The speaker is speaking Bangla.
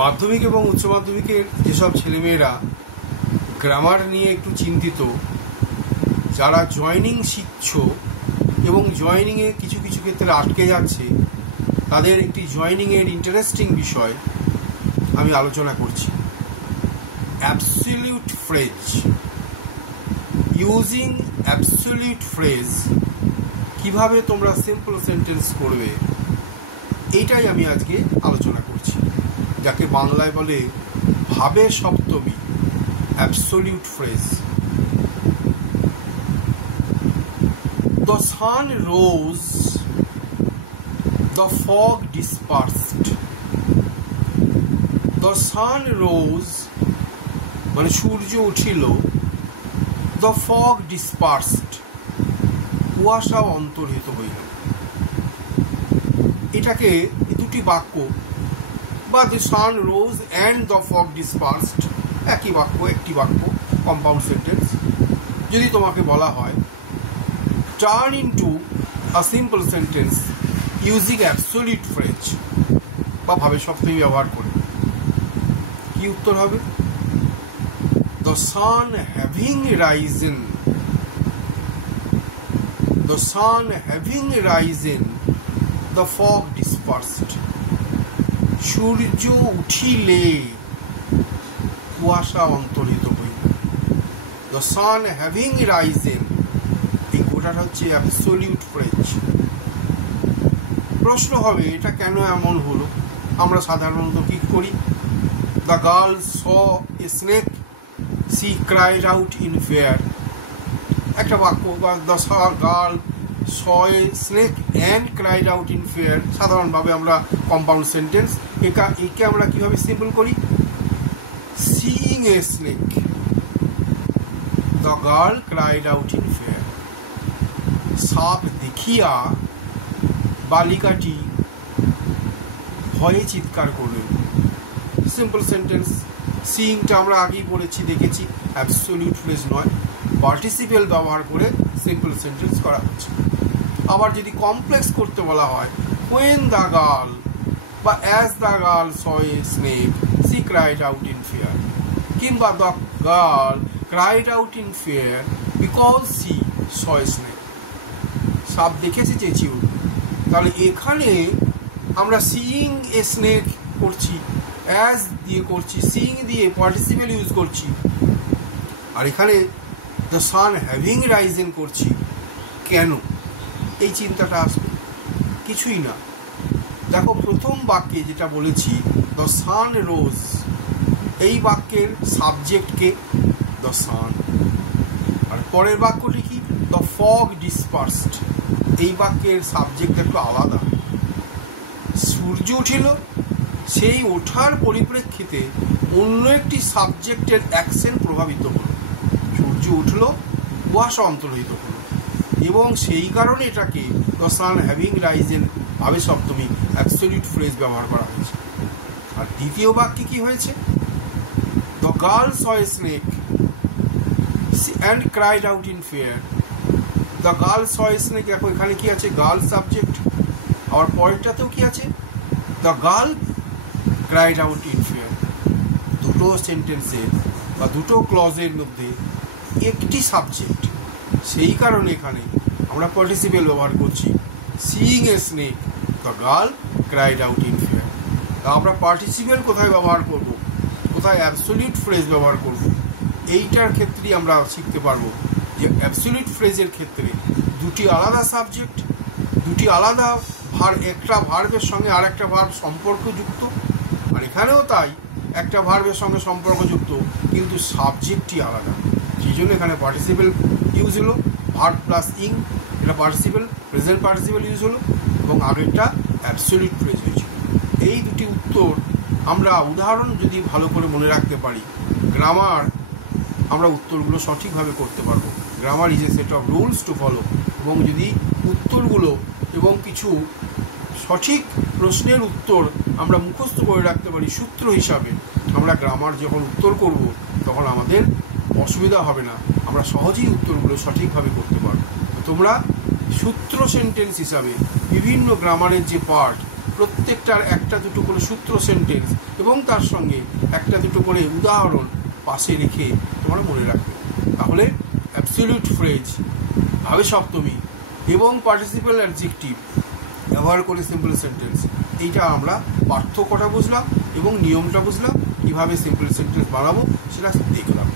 মাধ্যমিক এবং উচ্চ মাধ্যমিকের যেসব ছেলেমেয়েরা গ্রামার নিয়ে একটু চিন্তিত, যারা জয়েনিং শিখছো এবং জয়েনিংয়ে কিছু কিছু ক্ষেত্রে আটকে যাচ্ছে, তাদের একটি জয়েনিংয়ের ইন্টারেস্টিং বিষয় আমি আলোচনা করছি। Absolute phrase, using absolute phrase কিভাবে তোমরা সিম্পল সেন্টেন্স করবে, এইটাই আমি আজকে আলোচনা করছি, যাকে বাংলায় বলে ভাবে সপ্তমী, absolute phrase. The sun rose, the fog dispersed. The sun rose মানে সূর্য উঠিল, the fog dispersed কুয়াশাও অন্তর্হিত হইল। এটাকে দুটি বাক্য বা the sun rose and the fog dispersed একই বাক্য, একটি বাক্য, কম্পাউন্ড সেন্টেন্স। যদি তোমাকে বলা হয় turn into a simple sentence using absolute phrase বা ভাবে সপ্তমী ব্যবহার করে, কি উত্তর হবে? The sun having risen, the sun having risen, the fog dispersed. সূর্য উঠিলে কুয়াশা অন্তর্হিত হইল। The sun having risen, এই গোটাটা হচ্ছে অ্যাবসলিউট ফ্রেজ। প্রশ্ন হবে এটা কেন এমন হলো? আমরা সাধারণত কি করি? The girl saw a snake, she cried out in fear. একটা বাক্য, the girl saw a snake and cried out in fear, সাধারণভাবে আমরা কম্পাউন্ড সেন্টেন্স। একে আমরা কিভাবে সিম্পল করি? seeing a snake, the girl cried out in fear. সাপ দেখিয়া বালিকাটি ভয়ে চিৎকার করলেন। Simple sentence. সিইংটা আমরা আগেই পড়েছি, দেখেছি, অ্যাবসলিউট ফ্রেজ নয়, পার্টিসিপেল ব্যবহার করে সিম্পল সেন্টেন্স করা হচ্ছে। আবার যদি কমপ্লেক্স করতে বলা হয়, when the girl বা as the girl saw a snake, she cried out in fear, কিংবা the girl cried out in fear because she saw a snake. সাপ দেখেছে চেঁচিয়ে উঠল। তাহলে এখানে আমরা সিইং এ স্নেক করছি, অ্যাজ দিয়ে করছি, সিইং দিয়ে পার্টিসিপেল ইউজ করছি, আর এখানে দ্য সান হ্যাভিং রাইজেন করছি। কেন এই চিন্তাটা আসবে? কিছুই না। দেখো, প্রথম বাক্যে যেটা বলেছি দ্য সান রোজ, এই বাক্যের সাবজেক্টকে দ্য সান, আর পরের বাক্যটি কি? দ্য ফগ ডিসপার্সড, এই বাক্যের সাবজেক্ট একটু আলাদা। সূর্য উঠিল, সেই ওঠার পরিপ্রেক্ষিতে অন্য একটি সাবজেক্টের অ্যাকশন প্রভাবিত হল। সূর্য উঠল, কুয়াশা অন্তর্হিত হল, এবং সেই কারণে এটাকে দ্য সান হ্যাভিং রাইজেন ভাবে সপ্তমী অ্যাবসলিউট ফ্রেজ ব্যবহার করা হয়েছে। আর দ্বিতীয় বাক্যে কি হয়েছে? The girl saw a snake and cried out in fear. The girl saw a snake, দেখো এখানে কি আছে? গার্ল সাবজেক্ট, আবার পরেরটাতেও কি আছে? The girl cried out in fear. দুটো সেন্টেন্সের বা দুটো ক্লজের মধ্যে একটি সাবজেক্ট, সেই কারণে এখানে আমরা পার্টিসিপেল ব্যবহার করছি। Seeing a snake, the girl cried out in fear. তা আমরা পার্টিসিপেল কোথায় ব্যবহার করব, কোথায় অ্যাবসলিউট ফ্রেজ ব্যবহার করব, এইটার ক্ষেত্রেই আমরা শিখতে পারবো যে অ্যাবসলিউট ফ্রেজের ক্ষেত্রে দুটি আলাদা সাবজেক্ট, দুটি আলাদা ভার্ব, একটা ভার্বের সঙ্গে আর একটা ভার্ব সম্পর্কযুক্ত, আর এখানেও তাই, একটা ভার্বের সঙ্গে সম্পর্কযুক্ত কিন্তু সাবজেক্টই আলাদা। সেই জন্য এখানে পার্টিসিপেল ইউজ হলো, ভার্ব প্লাস ইং, এটা পার্টিসিপেল, প্রেজেন্ট পার্টিসিপেল ইউজ হলো, এবং আগেরটা অ্যাবসলিউট ফ্রেজ হয়েছিল। এই দুটি উত্তর আমরা উদাহরণ যদি ভালো করে মনে রাখতে পারি, গ্রামার আমরা উত্তরগুলো সঠিকভাবে করতে পারবো। Grammar is a set of rules to follow, এবং যদি উত্তরগুলো এবং কিছু সঠিক প্রশ্নের উত্তর আমরা মুখস্থ করে রাখতে পারি সূত্র হিসাবে, আমরা গ্রামার যখন উত্তর করব তখন আমাদের অসুবিধা হবে না, আমরা সহজেই উত্তরগুলো সঠিকভাবে করতে পারব। তোমরা সূত্র সেন্টেন্স হিসাবে বিভিন্ন গ্রামারের যে পার্ট, প্রত্যেকটার একটা দুটো করে সূত্র সেন্টেন্স এবং তার সঙ্গে একটা দুটো করে উদাহরণ পাশে রেখে তোমরা মনে রাখবে। তাহলে অ্যাবসলিউট ফ্রেজ, ভাবে সপ্তমী এবং পার্টিসিপেল অ্যাডজেক্টিভ ব্যবহার করে সিম্পল সেন্টেন্স, এইটা আমরা পার্থক্যটা বুঝলাম এবং নিয়মটা বুঝলাম, কীভাবে সিম্পল সেন্টেন্স বানাবো সেটা দেখলাম।